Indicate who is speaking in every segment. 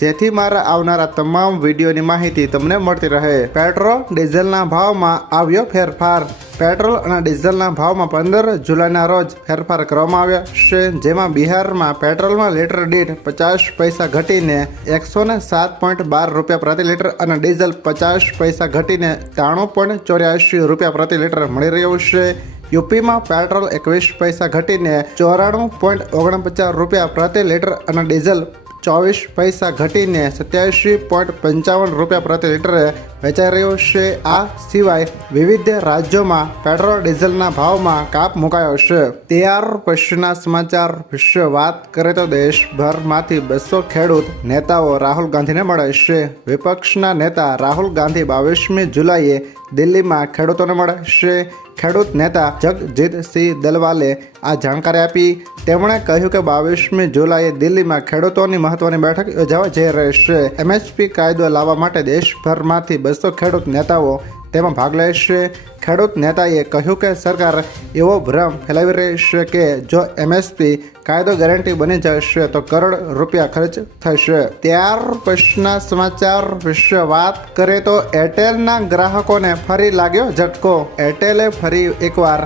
Speaker 1: જેથી મારા આવનારા તમામ વિડીયોની માહિતી તમને મળતી રહે. પેટ્રોલ ડીઝલના ભાવમાં આવ્યો ફેરફાર. પેટ્રોલ અને ડીઝલના ભાવમાં પંદર જુલાઈના રોજ ફેરફાર કરવામાં આવ્યો છે, જેમાં બિહારમાં પેટ્રોલમાં લીટર દીઠ પચાસ પૈસા ઘટીને એકસો ને સાત પોઈન્ટ બાર રૂપિયા પ્રતિ લીટર અને ડીઝલ પચાસ પૈસા ઘટીને ત્રાણું પોઈન્ટ ચોર્યાસી રૂપિયા પ્રતિ લીટર મળી રહ્યું છે. યુપીમાં પેટ્રોલ એકવીસ પૈસા ઘટીને ચોરાણું પોઈન્ટ ઓગણપચાસ રૂપિયા પ્રતિ લીટર અને ડીઝલ ચોવીસ પૈસા ઘટીને સત્યાવીસ પોઈન્ટ પંચાવન રૂપિયા પ્રતિ લીટરે વેચાઈ રહ્યો છે. આ સિવાય વિવિધ રાજ્યોમાં પેટ્રોલ, ડીઝલના ભાવમાં કાપ મુકાયો છે. ત્યાર પછીના સમાચાર વિશે વાત કરે તો દેશભરમાંથી બસો ખેડૂત નેતાઓ રાહુલ ગાંધીને મળે છે. વિપક્ષના નેતા રાહુલ ગાંધી બાવીસમી જુલાઈએ દિલ્હીમાં ખેડૂતોને મળે ખેડૂત નેતા જગજીતસિંહ દલવાલે આ જાણકારી આપી. તેમણે કહ્યું કે બાવીસમી જુલાઈએ દિલ્હીમાં ખેડૂતોની મહત્વની બેઠક યોજાવા જઈ રહી છે. એમએસપી કાયદો લાવવા માટે દેશભરમાંથી બસો ખેડૂત નેતાઓ તેમાં ભાગ લેશે ખેડૂત નેતાએ કહ્યું કે સરકાર એવો ભ્રમ ફેલાવી રહી કે જો એમએસપી કાયદો ગેરંટી બની જશે તો કરોડ રૂપિયા ખર્ચ થશે. ત્યાર પછીના સમાચાર વિશે વાત કરીએ તો એરટેલના ગ્રાહકોને ફરી લાગ્યો ઝટકો. એરટેલે ફરી એકવાર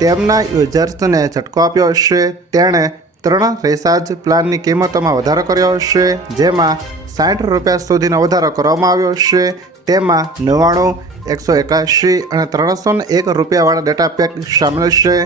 Speaker 1: તેમના યુઝર્સને ઝટકો આપ્યો છે. તેણે ત્રણ રેસાર્જ પ્લાનની કિંમતોમાં વધારો કર્યો છે જેમાં સાઠ રૂપિયા સુધીનો વધારો કરવામાં આવ્યો છે તેમાં નવ્વાણું, એકસો એકાશી અને ત્રણસો એક રૂપિયાવાળા ડેટા પેક સામેલ છે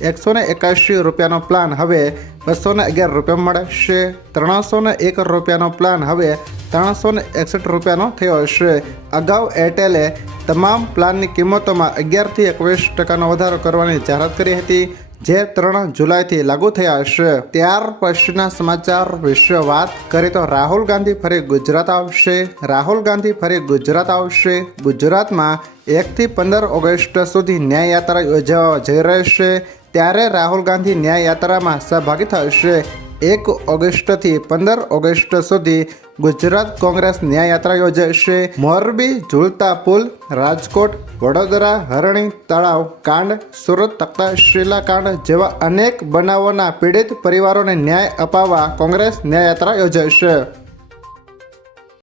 Speaker 1: એકસો ને એકાશી રૂપિયાનો પ્લાન હવે બસો ને અગિયાર રૂપિયા મળે છે ત્રણસો ને એક રૂપિયાનો પ્લાન હવે ત્રણસો ને એકસઠ રૂપિયાનો થયો છે અગાઉ એરટેલે તમામ પ્લાનની કિંમતોમાં અગિયારથી એકવીસ ટકાનો વધારો કરવાની જાહેરાત કરી હતી. જે ત્રણ જુલાઈથી લાગુ થયા છે ત્યાર પછીના સમાચાર વિશે વાત કરીએ તો રાહુલ ગાંધી ફરી ગુજરાત આવશે. રાહુલ ગાંધી ફરી ગુજરાત આવશે. ગુજરાતમાં એકથી પંદર ઓગસ્ટ સુધી ન્યાય યાત્રા યોજાવા જઈ રહેશે. ત્યારે રાહુલ ગાંધી ન્યાય યાત્રામાં સહભાગી થશે. એક ઓગસ્ટથી પંદર ઓગસ્ટ સુધી ગુજરાત કોંગ્રેસ ન્યાયયાત્રા યોજાશે. મોરબી, ઝુલતા પુલ, રાજકોટ, વડોદરા, હરણી તળાવ, કાંડ, સુરત તખ્તાશિલા કાંડ જેવા અનેક બનાવોના પીડિત પરિવારોને ન્યાય અપાવવા કોંગ્રેસ ન્યાયયાત્રા યોજાશે.